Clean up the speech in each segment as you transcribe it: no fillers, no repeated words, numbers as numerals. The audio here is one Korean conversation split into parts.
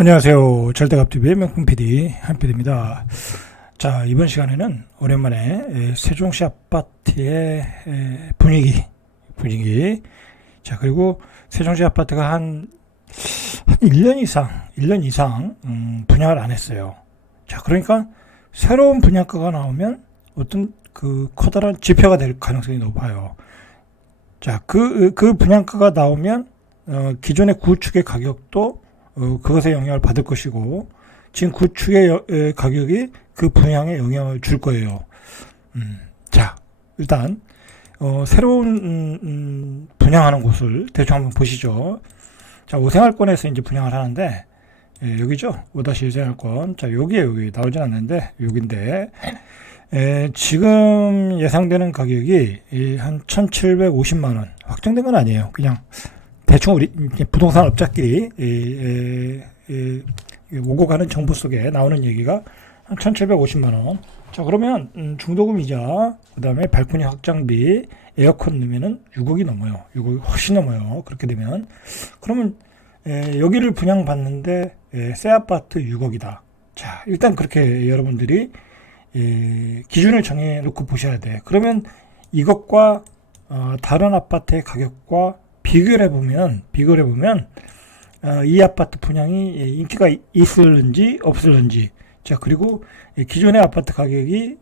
안녕하세요. 절대갑TV의 명품 PD 한PD입니다. 자, 이번 시간에는 오랜만에 세종시 아파트의 분위기. 자, 그리고 세종시 아파트가 한 1년 이상 분양을 안 했어요. 자, 그러니까 새로운 분양가가 나오면 어떤 그 커다란 지표가 될 가능성이 높아요. 자, 그 분양가가 나오면 기존의 구축의 가격도 그것에 영향을 받을 것이고, 지금 구축의 가격이 그 분양에 영향을 줄 거예요. 자, 일단 새로운 분양하는 곳을 대충 한번 보시죠. 자, 5생활권에서 이제 분양을 하는데, 여기죠. 5-1 생활권. 자, 여기 나오진 않는데 여기인데, 지금 예상되는 가격이 한 1,750만 원. 확정된 건 아니에요. 그냥 대충 우리 부동산 업자끼리 오고 가는 정보 속에 나오는 얘기가 한 1,750만 원. 자, 그러면 중도금 이자, 그 다음에 발코니 확장비, 에어컨 넣으면은 6억이 넘어요. 6억이 훨씬 넘어요. 그렇게 되면. 그러면 여기를 분양받는데 새 아파트 6억이다. 자, 일단 그렇게 여러분들이 기준을 정해놓고 보셔야 돼. 그러면 이것과 다른 아파트의 가격과 비교를 해보면 이 아파트 분양이 인기가 있을는지 없을는지, 자, 그리고 기존의 아파트 가격이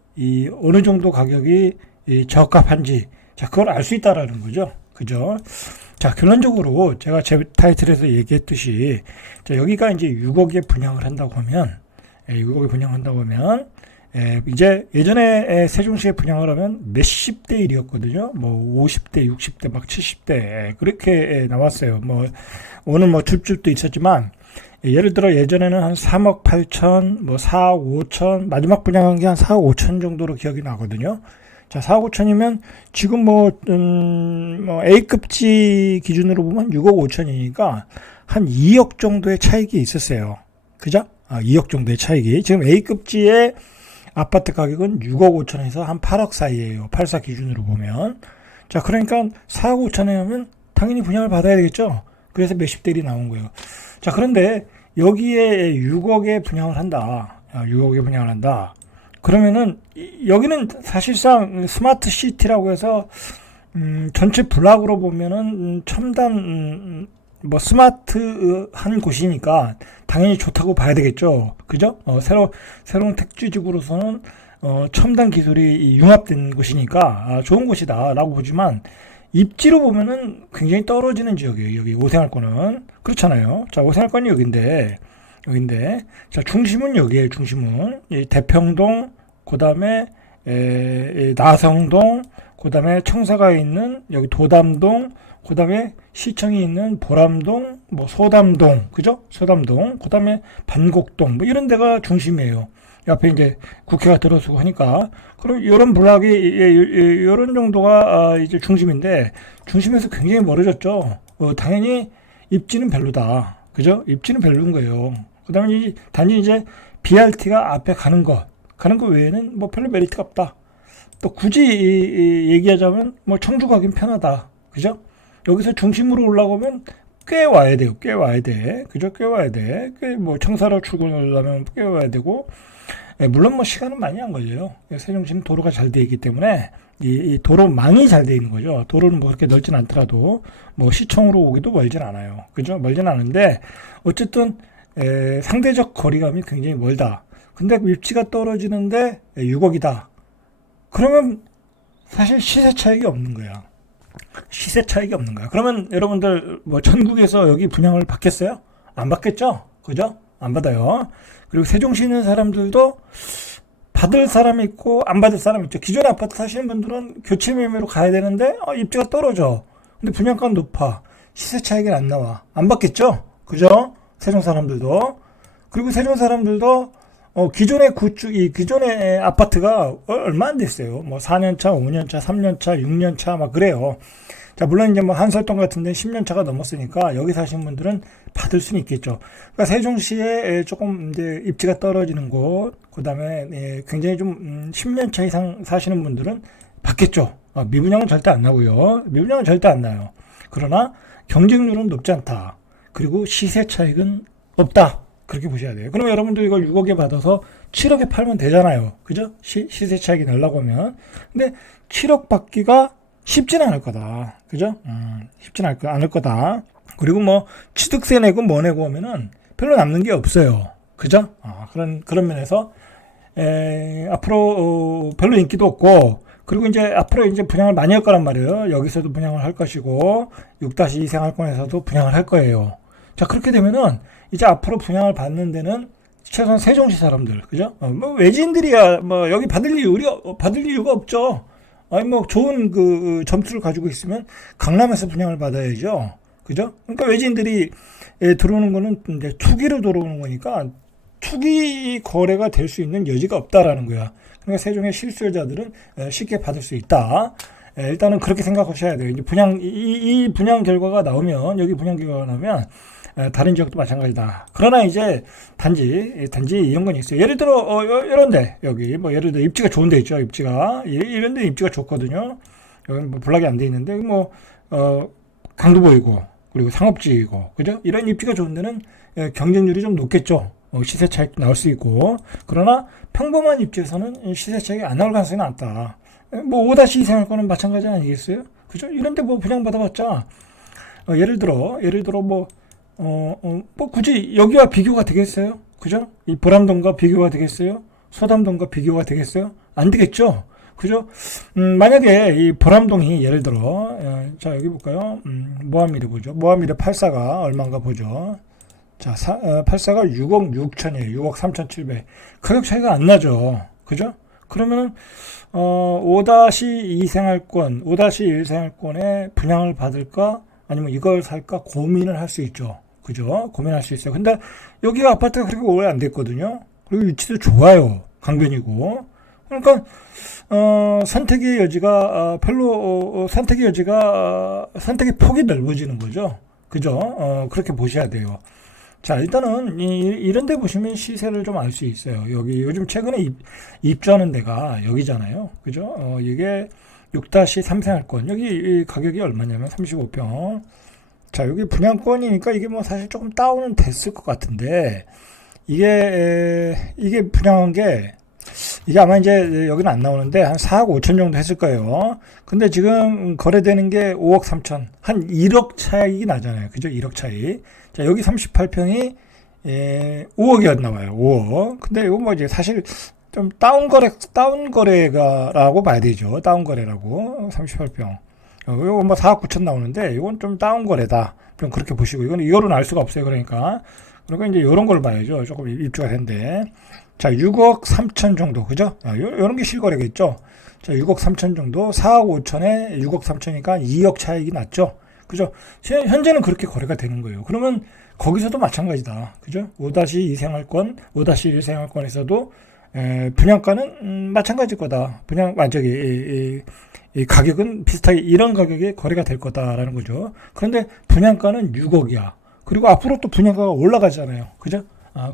어느 정도 가격이 적합한지, 자, 그걸 알 수 있다라는 거죠. 그죠? 자, 결론적으로 제가 제 타이틀에서 얘기했듯이, 자, 여기가 이제 6억에 분양을 한다고 하면, 이제 예전에 세종시에 분양을 하면 몇십 대 1이었거든요. 뭐 50대, 60대, 막 70대 그렇게 나왔어요. 뭐 오늘 뭐 줍줍도 있었지만, 예를 들어 예전에는 한 3억 8천, 뭐 4억 5천, 마지막 분양한 게 한 4억 5천 정도로 기억이 나거든요. 자, 4억 5천이면 지금 뭐 A급지 기준으로 보면 6억 5천이니까 한 2억 정도의 차익이 있었어요. 그죠? 2억 정도의 차익이. 지금 A급지의 아파트 가격은 6억 5천에서 한 8억 사이에요. 84 기준으로 보면. 자, 그러니까 4억 5천에 하면 당연히 분양을 받아야 되겠죠. 그래서 몇십 대일이 나온 거예요. 자, 그런데 여기에 6억에 분양을 한다. 6억에 분양을 한다. 그러면은 여기는 사실상 스마트 시티라고 해서 전체 블락으로 보면은 첨단 뭐 스마트한 곳이니까 당연히 좋다고 봐야 되겠죠. 그죠? 새로운 택지지구로서는 첨단 기술이 융합된 곳이니까 좋은 곳이다라고 보지만, 입지로 보면은 굉장히 떨어지는 지역이에요. 여기 5생활권은. 그렇잖아요. 자, 5생활권이 여기인데, 자, 중심은 여기에요. 중심은 대평동, 그 다음에 나성동, 그 다음에 청사가 있는 여기 도담동, 그 다음에 시청이 있는 보람동, 뭐 소담동, 그죠? 소담동, 그 다음에 반곡동, 뭐 이런 데가 중심이에요. 옆에 이제 국회가 들어서고 하니까. 그럼 이런 블락이, 이런 정도가 이제 중심인데, 중심에서 굉장히 멀어졌죠. 당연히 입지는 별로다. 그죠? 입지는 별로인 거예요. 그 다음에 단지 이제 BRT가 앞에 가는 것 외에는 뭐 별로 메리트가 없다. 또 굳이 얘기하자면 뭐 청주 가긴 편하다. 그죠? 여기서 중심으로 올라가면 꽤 와야 돼요. 그죠? 꽤 와야 돼. 뭐 청사로 출근하려면 꽤 와야 되고, 물론 뭐 시간은 많이 안 걸려요. 세종시는 도로가 잘 돼 있기 때문에 이 도로망이 잘 돼 있는 거죠. 도로는 뭐 그렇게 넓진 않더라도 뭐 시청으로 오기도 멀진 않아요. 그죠? 멀진 않은데 어쨌든 상대적 거리감이 굉장히 멀다. 근데 입지가 떨어지는데 6억이다. 그러면 사실 시세 차익이 없는 거야. 그러면 여러분들 뭐 전국에서 여기 분양을 받겠어요? 안 받겠죠? 그죠? 안 받아요. 그리고 세종시 있는 사람들도 받을 사람이 있고 안 받을 사람이 있죠. 기존 아파트 사시는 분들은 교체 매매로 가야 되는데 입지가 떨어져. 근데 분양가는 높아. 시세 차익은 안 나와. 안 받겠죠? 그죠? 세종 사람들도. 그리고 세종 사람들도 기존의 아파트가 얼마 안 됐어요. 뭐 4년차, 5년차, 3년차, 6년차 막 그래요. 자, 물론 이제 뭐 한설동 같은 데 10년차가 넘었으니까 여기 사시는 분들은 받을 수는 있겠죠. 그러니까 세종시에 조금 이제 입지가 떨어지는 곳, 그 다음에 굉장히 좀 10년차 이상 사시는 분들은 받겠죠. 미분양은 절대 안 나고요. 미분양은 절대 안 나요. 그러나 경쟁률은 높지 않다. 그리고 시세 차익은 없다. 그렇게 보셔야 돼요. 그러면 여러분들 이걸 6억에 받아서 7억에 팔면 되잖아요. 그죠? 시세 차익이 날라고 하면. 근데 7억 받기가 쉽지는 않을 거다. 그죠? 쉽지는 않을 거다. 그리고 뭐 취득세 내고 뭐 내고 하면은 별로 남는 게 없어요. 그죠? 그런 면에서 앞으로 별로 인기도 없고, 그리고 이제 앞으로 이제 분양을 많이 할 거란 말이에요. 여기서도 분양을 할 것이고 6-2 생활권에서도 분양을 할 거예요. 자, 그렇게 되면은 이제 앞으로 분양을 받는 데는 최소한 세종시 사람들, 그죠? 뭐 외지인들이야 뭐 여기 받을 이유가 없죠. 아니 뭐 좋은 그 점수를 가지고 있으면 강남에서 분양을 받아야죠. 그죠? 그러니까 외지인들이 들어오는 거는 이제 투기로 들어오는 거니까 투기 거래가 될 수 있는 여지가 없다라는 거야. 그러니까 세종의 실수요자들은 쉽게 받을 수 있다. 일단은 그렇게 생각하셔야 돼요. 이제 이 분양 결과가 나오면, 여기 분양 결과가 나오면 다른 지역도 마찬가지다. 그러나 이제 단지 이런 건 있어요. 예를 들어 이런데 여기 뭐 예를 들어 입지가 좋은 데 있죠. 입지가 이런데 입지가 좋거든요. 여기 뭐 블락이 안 돼 있는데 뭐 강도 보이고 그리고 상업지이고, 그죠? 이런 입지가 좋은 데는 경쟁률이 좀 높겠죠. 시세 차익 나올 수 있고. 그러나 평범한 입지에서는 시세 차익이 안 나올 가능성이 낮다. 뭐 5-2 생활권은 마찬가지 아니겠어요? 그죠? 이런데 뭐 분양 받아봤자 예를 들어 뭐 굳이 여기와 비교가 되겠어요? 그죠? 이 보람동과 비교가 되겠어요? 소담동과 비교가 되겠어요? 안 되겠죠? 그죠? 만약에 이 보람동이 예를 들어, 자, 여기 볼까요? 모하미래 보죠. 모하미래 84가 얼마인가 보죠. 자, 84가 6억 6천이에요. 6억 3,700. 가격 차이가 안 나죠. 그죠? 그러면은, 5-2 생활권, 5-1 생활권에 분양을 받을까? 아니면 이걸 살까? 고민을 할 수 있죠. 그죠? 고민할 수 있어요. 근데 여기가 아파트가 그렇게 오래 안 됐거든요. 그리고 위치도 좋아요. 강변이고. 그러니까 선택의 여지가 선택의 폭이 넓어지는 거죠. 그죠? 그렇게 보셔야 돼요. 자, 일단은 이런 데 보시면 시세를 좀 알 수 있어요. 여기 요즘 최근에 입주하는 데가 여기잖아요. 그죠? 이게 6-3 생활권. 여기 가격이 얼마냐면 35평. 자, 여기 분양권이니까 이게 뭐 사실 조금 다운은 됐을 것 같은데, 이게 분양한 게, 이게 아마 이제 여기는 안 나오는데 한 4억 5천 정도 했을 거예요. 근데 지금 거래되는 게 5억 3천, 한 1억 차익이 나잖아요. 그죠? 1억 차이. 자, 여기 38평이 5억이었나 봐요. 5억. 근데 이거 뭐 이제 사실 좀 다운 거래가라고 봐야 되죠. 다운 거래라고. 38평. 이거 뭐 4억 9천 나오는데 이건 좀 다운 거래다. 좀 그렇게 보시고, 이거는 알 수가 없어요. 그러니까 이제 이런 걸 봐야죠. 조금 입주가 된대. 자, 6억 3천 정도, 그죠? 요런 게 실거래겠죠? 자, 6억 3천 정도, 4억 5천에 6억 3천이니까 2억 차익이 났죠? 그죠? 현재는 그렇게 거래가 되는 거예요. 그러면 거기서도 마찬가지다. 그죠? 5-2 생활권, 5-1 생활권에서도 분양가는 마찬가지일 거다. 이 가격은 비슷하게 이런 가격에 거래가 될 거다라는 거죠. 그런데 분양가는 6억이야. 그리고 앞으로 또 분양가가 올라가잖아요. 그죠?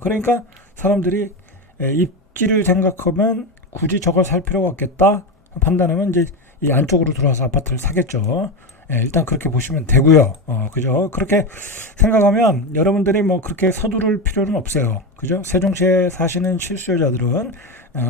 그러니까 사람들이 입지를 생각하면 굳이 저걸 살 필요가 없겠다 판단하면 이제 이 안쪽으로 들어와서 아파트를 사겠죠. 일단 그렇게 보시면 되고요. 그죠? 그렇게 생각하면 여러분들이 뭐 그렇게 서두를 필요는 없어요. 그죠? 세종시에 사시는 실수요자들은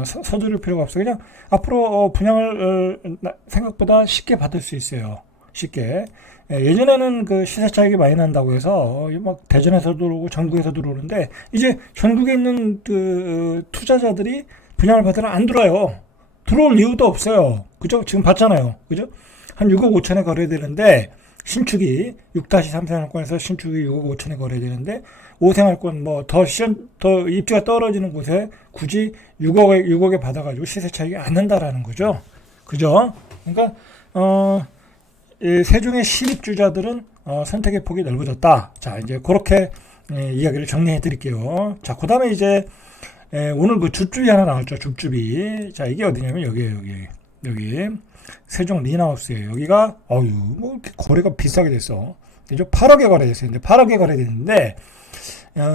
서두를 필요가 없어요. 그냥 앞으로 분양을 생각보다 쉽게 받을 수 있어요. 쉽게. 예전에는 그 시세 차익이 많이 난다고 해서 막 대전에서 들어오고 전국에서 들어오는데, 이제 전국에 있는 그 투자자들이 분양을 받으러 안 들어와요. 들어올 이유도 없어요. 그죠? 지금 봤잖아요. 그죠? 한 6억 5천에 거래되는데, 신축이 6-3 생활권에서 신축이 6억 5천에 거래되는데 5생활권 뭐 더 입지가 떨어지는 곳에 굳이 6억에 받아가지고 시세 차익이 안 난다라는 거죠. 그죠? 그러니까 세종의 실입주자들은 선택의 폭이 넓어졌다. 자, 이제 그렇게 이야기를 정리해 드릴게요. 자, 그 다음에 이제 오늘 그 줍줍이 하나 나왔죠. 줍줍이. 자, 이게 어디냐면 여기에요. 여기 세종 리나우스예요. 여기가 뭐 이렇게 거래가 비싸게 됐어. 이제 8억에 거래됐어요. 근데 8억에 거래됐는데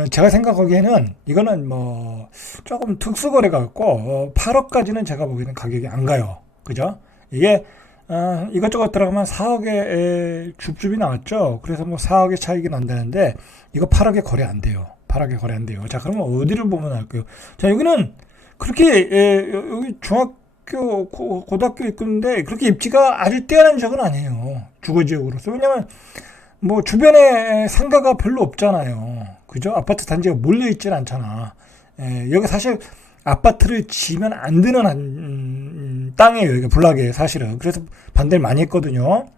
제가 생각하기에는 이거는 뭐 조금 특수 거래가 같고 8억까지는 제가 보기에는 가격이 안 가요. 그죠? 이게 이것저것 들어가면 4억에 줍줍이 나왔죠. 그래서 뭐 4억의 차익이 난다는데 이거 8억에 거래 안 돼요. 파랗게 거래한대요. 자, 그러면 어디를 보면 할까요? 자, 여기는 그렇게 여기 중학교 고등학교 있는데 그렇게 입지가 아주 뛰어난 지역은 아니에요. 주거 지역으로서. 왜냐면 뭐 주변에 상가가 별로 없잖아요. 그죠? 아파트 단지가 몰려 있질 않잖아. 여기 사실 아파트를 지으면 안 되는 땅이에요. 여기가 불락에 사실은. 그래서 반대를 많이 했거든요.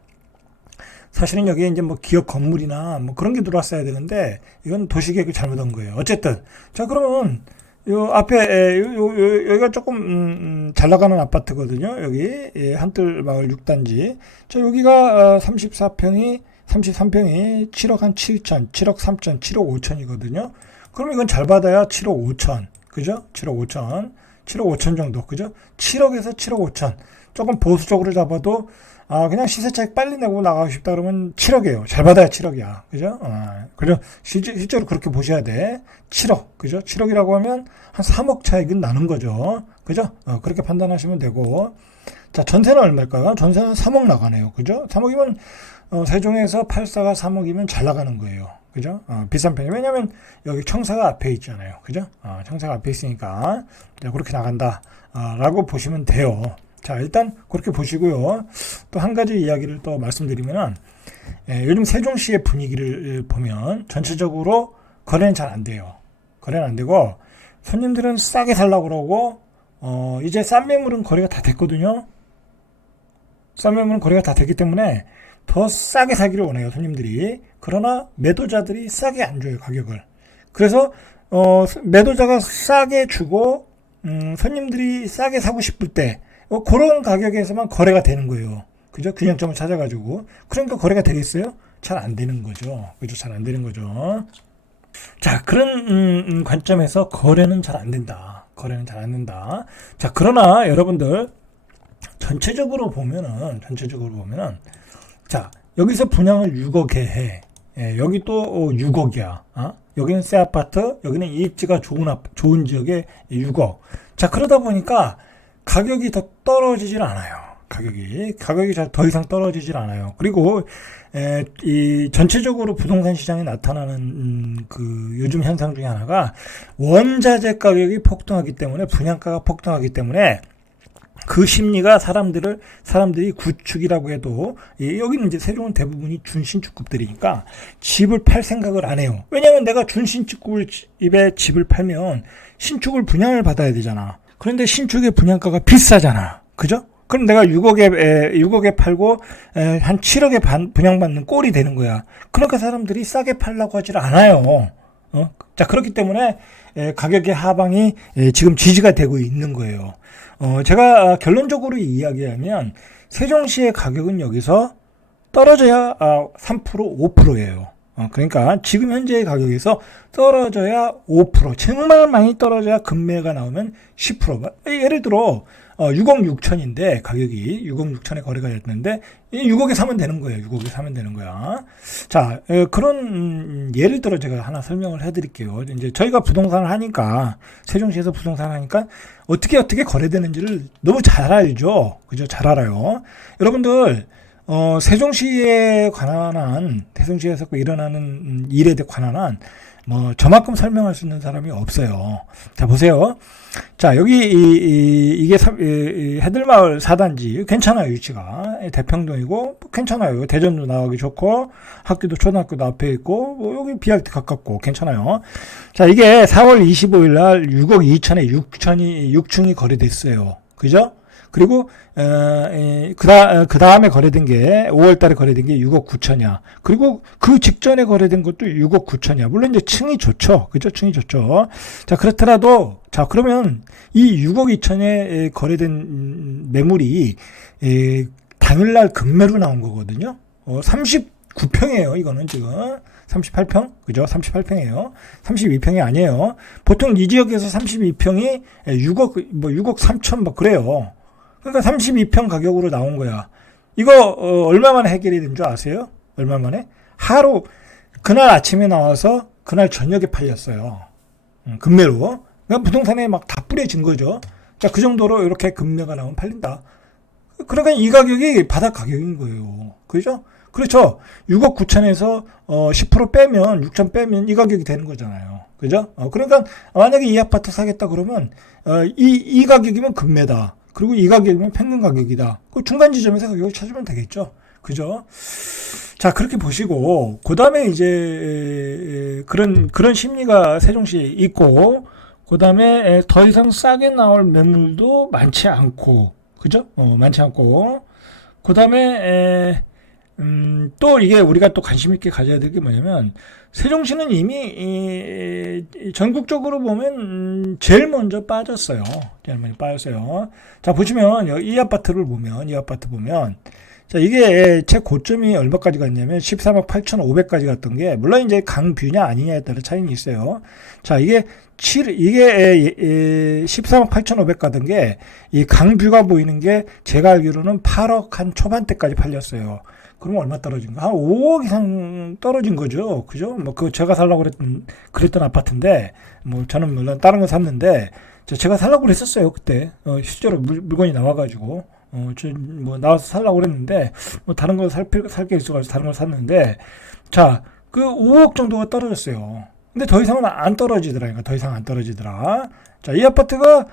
사실은 여기에 이제 뭐 기업 건물이나 뭐 그런 게 들어왔어야 되는데 이건 도시계획이 잘못한 거예요. 어쨌든 자, 그러면 요 앞에 여기가 조금 잘 나가는 아파트거든요. 여기 한뜰 마을 6단지. 자, 여기가 33평이 7억 한 7천, 7억 3천, 7억 5천이거든요. 그럼 이건 잘 받아야 7억 5천. 그죠? 7억 5천. 7억 5천 정도. 그죠? 7억에서 7억 5천. 조금 보수적으로 잡아도 그냥 시세 차익 빨리 내고 나가고 싶다 그러면 7억이에요. 잘 받아야 7억이야. 그죠? 그죠? 실제로 그렇게 보셔야 돼. 7억. 그죠? 7억이라고 하면 한 3억 차익은 나는 거죠. 그죠? 그렇게 판단하시면 되고. 자, 전세는 얼마일까요? 전세는 3억 나가네요. 그죠? 3억이면, 세종에서 8사가 3억이면 잘 나가는 거예요. 그죠? 비싼 편이에요. 왜냐면 여기 청사가 앞에 있잖아요. 그죠? 청사가 앞에 있으니까. 그렇게 나간다. 라고 보시면 돼요. 자, 일단 그렇게 보시고요. 또 한 가지 이야기를 또 말씀드리면은, 요즘 세종시의 분위기를 보면 전체적으로 거래는 잘 안 돼요. 거래는 안 되고 손님들은 싸게 살라고 그러고 이제 싼 매물은 거래가 다 됐거든요. 싼 매물은 거래가 다 됐기 때문에 더 싸게 사기를 원해요, 손님들이. 그러나 매도자들이 싸게 안 줘요, 가격을. 그래서 매도자가 싸게 주고 손님들이 싸게 사고 싶을 때 그런 가격에서만 거래가 되는 거예요. 그죠? 균형점을 찾아가지고. 그러니까 거래가 되겠어요? 잘 안 되는 거죠. 그죠? 잘 안 되는 거죠. 자, 그런 관점에서 거래는 잘 안 된다. 거래는 잘 안 된다. 자, 그러나 여러분들 전체적으로 보면은 자, 여기서 분양을 6억에 해. 여기 또 6억이야. 여기는 새 아파트, 여기는 입지가 좋은 지역에 6억. 자, 그러다 보니까 가격이 더 떨어지질 않아요. 가격이 더 이상 떨어지질 않아요. 그리고 이 전체적으로 부동산 시장에 나타나는 그 요즘 현상 중에 하나가 원자재 가격이 폭등하기 때문에, 분양가가 폭등하기 때문에 그 심리가 사람들이 구축이라고 해도, 여기는 이제 세종은 대부분이 준신축급들이니까 집을 팔 생각을 안 해요. 왜냐면 내가 준신축급에 집을 팔면 신축을 분양을 받아야 되잖아. 그런데 신축의 분양가가 비싸잖아. 그죠? 그럼 내가 6억에 팔고 한 7억에 분양받는 꼴이 되는 거야. 그러니까 사람들이 싸게 팔려고 하질 않아요. 자, 그렇기 때문에 가격의 하방이 지금 지지가 되고 있는 거예요. 제가 결론적으로 이야기하면 세종시의 가격은 여기서 떨어져야 3%, 5%예요. 그러니까 지금 현재의 가격에서 떨어져야 5%, 정말 많이 떨어져야 급매가 나오면 10%. 예를 들어 6억 6천인데 가격이 6억 6천에 거래가 됐는데 6억에 사면 되는 거예요. 6억에 사면 되는 거야. 자, 그런 예를 들어 제가 하나 설명을 해드릴게요. 이제 저희가 부동산을 하니까, 세종시에서 부동산을 하니까 어떻게 거래되는지를 너무 잘 알죠. 그죠? 잘 알아요. 여러분들 세종시에서 일어나는 일에 관한 뭐 저만큼 설명할 수 있는 사람이 없어요. 자, 보세요. 자, 여기 이게 해들마을 4단지 괜찮아요. 위치가 대평동이고 괜찮아요. 대전도 나가기 좋고 학교도 초등학교도 앞에 있고 뭐 여기 BRT 가깝고 괜찮아요. 자, 이게 4월 25일 날 6억 2천에 6층이 거래됐어요. 그죠? 그리고 그 다음에 거래된 게 5월 달에 거래된 게 6억 9천이야. 그리고 그 직전에 거래된 것도 6억 9천이야. 물론 이제 층이 좋죠. 그죠? 층이 좋죠. 자, 그렇더라도, 자, 그러면 이 6억 2천에 거래된 매물이 당일날 급매로 나온 거거든요. 39평이에요. 이거는 지금 38평? 그죠? 38평이에요. 32평이 아니에요. 보통 이 지역에서 32평이 6억 3천 뭐 그래요. 그러니까 32평 가격으로 나온 거야. 이거 얼마 만에 해결이 된 줄 아세요? 얼마 만에? 하루, 그날 아침에 나와서 그날 저녁에 팔렸어요. 급매로. 그러니까 부동산에 막 다 뿌려진 거죠. 자, 그 정도로 이렇게 급매가 나오면 팔린다. 그러니까 이 가격이 바닥 가격인 거예요. 그죠? 그렇죠. 6억 9천에서 10% 빼면 6천 빼면 이 가격이 되는 거잖아요. 그죠? 그러니까 만약에 이 아파트 사겠다 그러면 이 가격이면 급매다. 그리고 이 가격이면 평균 가격이다. 그 중간 지점에서 가격을 찾으면 되겠죠. 그죠? 자, 그렇게 보시고 그다음에 이제 그런 심리가 세종시에 있고 그다음에 더 이상 싸게 나올 매물도 많지 않고 그죠? 많지 않고 그다음에 또 이게 우리가 또 관심 있게 가져야 될 게 뭐냐면 세종시는 이미 전국적으로 보면 제일 먼저 빠졌어요. 제일 먼저 빠졌어요. 자, 보시면 이 아파트를 보면 자, 이게 최고점이 얼마까지 갔냐면 13억 8,500까지 갔던 게 물론 이제 강뷰냐 아니냐에 따라 차이는 있어요. 자, 이게 13억 8,500 가던 게 이 강뷰가 보이는 게 제가 알기로는 8억 한 초반대까지 팔렸어요. 그러면 얼마 떨어진 거? 한 5억 이상 떨어진 거죠. 그죠? 뭐, 제가 살라고 그랬던 아파트인데, 뭐, 저는 물론 다른 거 샀는데, 제가 살라고 그랬었어요, 그때. 실제로 물건이 나와가지고. 나와서 살라고 그랬는데, 뭐, 다른 거 살 게 있어가지고 다른 걸 샀는데, 자, 그 5억 정도가 떨어졌어요. 근데 더 이상은 안 떨어지더라. 그러니까 더 이상 안 떨어지더라. 자, 이 아파트가,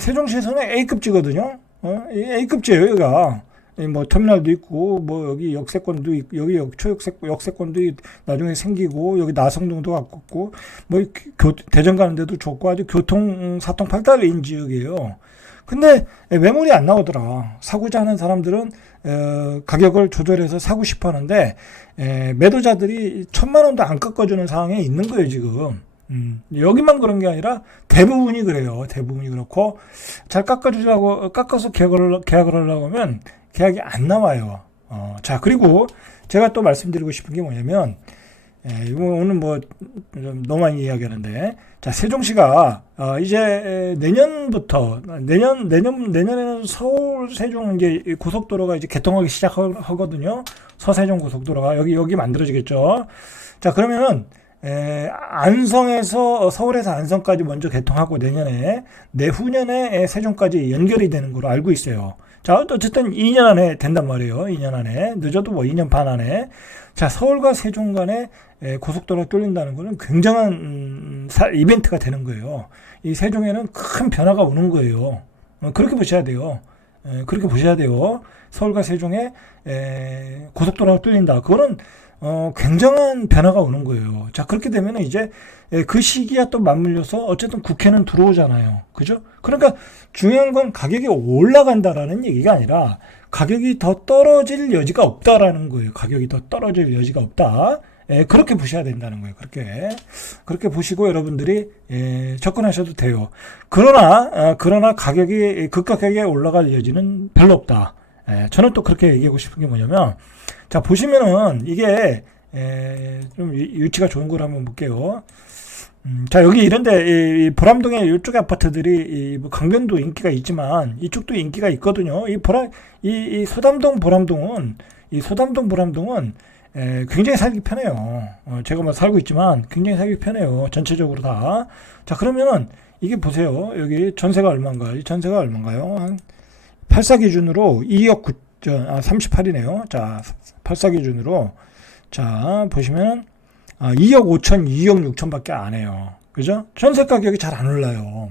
세종시에서는 A급지거든요. A급지예요, 여기가. 뭐 터미널도 있고 뭐 여기 역세권도 있고 여기 역세권도 나중에 생기고 여기 나성동도 가깝고 뭐 대전 가는 데도 좋고 아주 교통 사통팔달인 지역이에요. 근데 매물이 안 나오더라. 사고자 하는 사람들은 가격을 조절해서 사고 싶어 하는데 매도자들이 1,000만 원도 안 깎아주는 상황에 있는 거예요 지금. 여기만 그런 게 아니라 대부분이 그래요. 대부분이 그렇고 잘 깎아서 계약을 하려고 하면 계약이 안 나와요. 자, 그리고 제가 또 말씀드리고 싶은 게 뭐냐면, 이거 오늘 뭐, 좀 너무 많이 이야기하는데, 자, 세종시가, 이제 내년에는 서울 세종 이제 고속도로가 이제 개통하기 시작하거든요. 서세종 고속도로가 여기 만들어지겠죠. 자, 그러면은, 안성에서 서울에서 안성까지 먼저 개통하고 내후년에 세종까지 연결이 되는 걸로 알고 있어요. 자, 어쨌든 2년 안에 된단 말이에요. 2년 안에. 늦어도 뭐 2년 반 안에. 자, 서울과 세종 간에 고속도로가 뚫린다는 것은 굉장한 이벤트가 되는 거예요. 이 세종에는 큰 변화가 오는 거예요. 그렇게 보셔야 돼요. 그렇게 보셔야 돼요. 서울과 세종에 고속도로가 뚫린다. 그거는 굉장한 변화가 오는 거예요. 자, 그렇게 되면 이제 그 시기와 또 맞물려서 어쨌든 국회는 들어오잖아요. 그죠? 그러니까 중요한 건 가격이 올라간다라는 얘기가 아니라 가격이 더 떨어질 여지가 없다라는 거예요. 가격이 더 떨어질 여지가 없다. 그렇게 보셔야 된다는 거예요. 그렇게 보시고 여러분들이 접근하셔도 돼요. 그러나 가격이 급격하게 올라갈 여지는 별로 없다. 저는 또 그렇게 얘기하고 싶은 게 뭐냐면, 자, 보시면은 이게 좀 위치가 좋은 걸 한번 볼게요. 자, 여기 이런데 이 보람동의 이쪽 아파트들이 뭐 강변도 인기가 있지만 이쪽도 인기가 있거든요. 이 소담동 보람동은 굉장히 살기 편해요. 제가 뭐 살고 있지만 굉장히 살기 편해요. 전체적으로 다. 자, 그러면은 이게 보세요. 여기 전세가 얼마인가요? 전세가 얼마인가요? 한 84 기준으로 2억 38이네요. 자, 84 기준으로. 자, 보시면 2억 5천, 2억 6천 밖에 안 해요. 그죠? 전세 가격이 잘 안 올라요.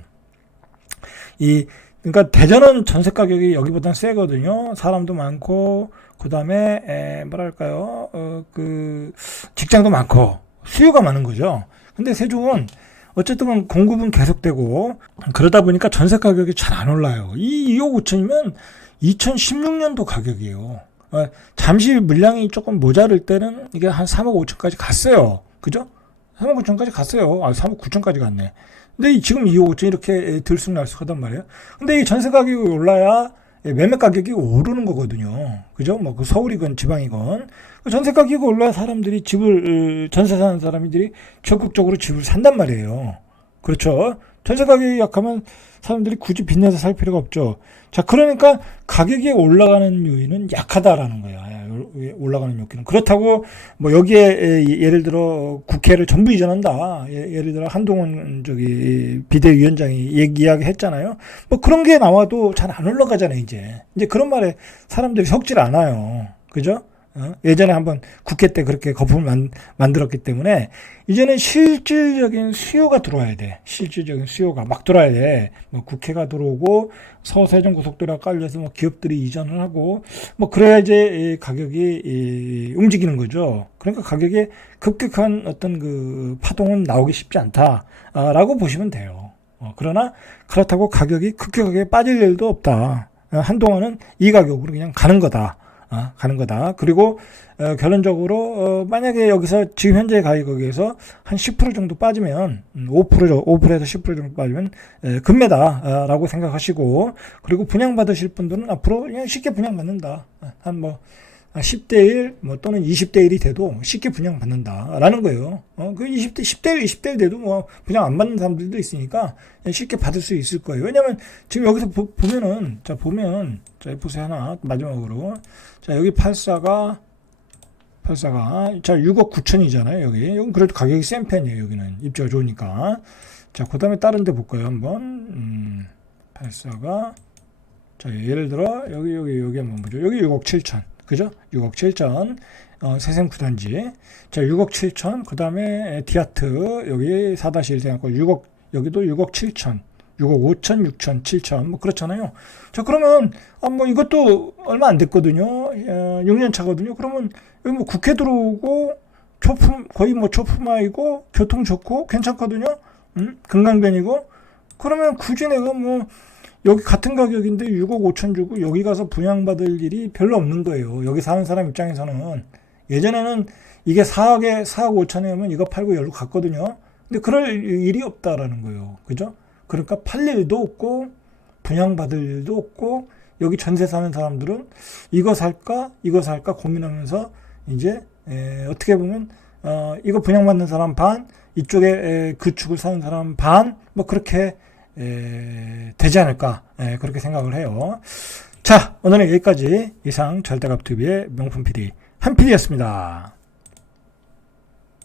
그러니까 대전은 전세 가격이 여기보다는 세거든요. 사람도 많고, 그 다음에, 뭐랄까요, 직장도 많고, 수요가 많은 거죠. 근데 세종은 어쨌든 공급은 계속되고, 그러다 보니까 전세 가격이 잘 안 올라요. 이 2억 5천이면 2016년도 가격이에요. 잠시 물량이 조금 모자랄 때는 이게 한 3억 5천까지 갔어요. 그죠? 3억 5천까지 갔어요. 3억 9천까지 갔네. 근데 지금 2억 5천 이렇게 들쑥날쑥하단 말이에요. 근데 이 전세 가격이 올라야 매매 가격이 오르는 거거든요. 그죠? 뭐 그 서울이건 지방이건 전세 가격이 올라야 사람들이 전세 사는 사람들이 적극적으로 집을 산단 말이에요. 그렇죠? 전세 가격이 약하면 사람들이 굳이 빚내서 살 필요가 없죠. 자, 그러니까 가격이 올라가는 요인은 약하다라는 거야. 올라가는 요인은. 그렇다고 뭐 여기에 예를 들어 국회를 전부 이전한다. 예를 들어 한동훈 비대위원장이 이야기했잖아요. 뭐 그런 게 나와도 잘 안 올라가잖아요, 이제. 이제 그런 말에 사람들이 섞질 않아요. 그죠? 예전에 한번 국회 때 그렇게 거품을 만들었기 때문에 이제는 실질적인 수요가 들어와야 돼. 실질적인 수요가 막 들어와야 돼. 뭐 국회가 들어오고 서세종 고속도로가 깔려서 뭐 기업들이 이전을 하고 뭐 그래야 이제 이 가격이 움직이는 거죠. 그러니까 가격에 급격한 어떤 그 파동은 나오기 쉽지 않다라고 보시면 돼요. 그러나 그렇다고 가격이 급격하게 빠질 일도 없다. 한동안은 이 가격으로 그냥 가는 거다. 가는 거다. 그리고 결론적으로 만약에 여기서 지금 현재 가격에서 한 10% 정도 빠지면 5%에서 10% 정도 빠지면 금매다라고 생각하시고, 그리고 분양받으실 분들은 앞으로 그냥 쉽게 분양받는다. 한 뭐 10대 1 뭐 또는 20대 1이 돼도 쉽게 분양받는다라는 거예요. 그 20대 1, 20대 1 돼도 뭐 분양 안 받는 사람들도 있으니까 쉽게 받을 수 있을 거예요. 왜냐면 지금 여기서 보면은 자 보세요. 하나 마지막으로 자 여기 84가 자 6억 9천이잖아요. 여기 그래도 가격이 센 편이에요. 여기는 입지가 좋으니까. 자 그다음에 다른 데 볼까요 한번. 84가 자 예를 들어 여기 한번 보죠. 여기 6억 7천 그죠? 6억 7천 세생 9단지. 자 6억 7천 그 다음에 디아트 여기 4-1 생각하고 6억 여기도 6억 7천 6억 5천 6천 7천 뭐 그렇잖아요. 자 그러면 뭐 이것도 얼마 안 됐거든요. 6년 차거든요. 그러면 여기 뭐 국회 들어오고 거의 뭐 초품화이고 교통 좋고 괜찮거든요. 금강변이고. 그러면 굳이 내가 뭐 여기 같은 가격인데 6억 5천 주고 여기 가서 분양받을 일이 별로 없는 거예요. 여기 사는 사람 입장에서는. 예전에는 이게 4억 5천이면 이거 팔고 여기로 갔거든요. 근데 그럴 일이 없다라는 거예요. 그죠? 그러니까 팔 일도 없고 분양받을 일도 없고 여기 전세 사는 사람들은 이거 살까 고민하면서 이제 어떻게 보면 이거 분양받는 사람 반, 이쪽에 그축을 사는 사람 반, 뭐 그렇게 되지 않을까 그렇게 생각을 해요. 자 오늘은 여기까지. 이상 절대값TV의 명품 PD 한 PD였습니다.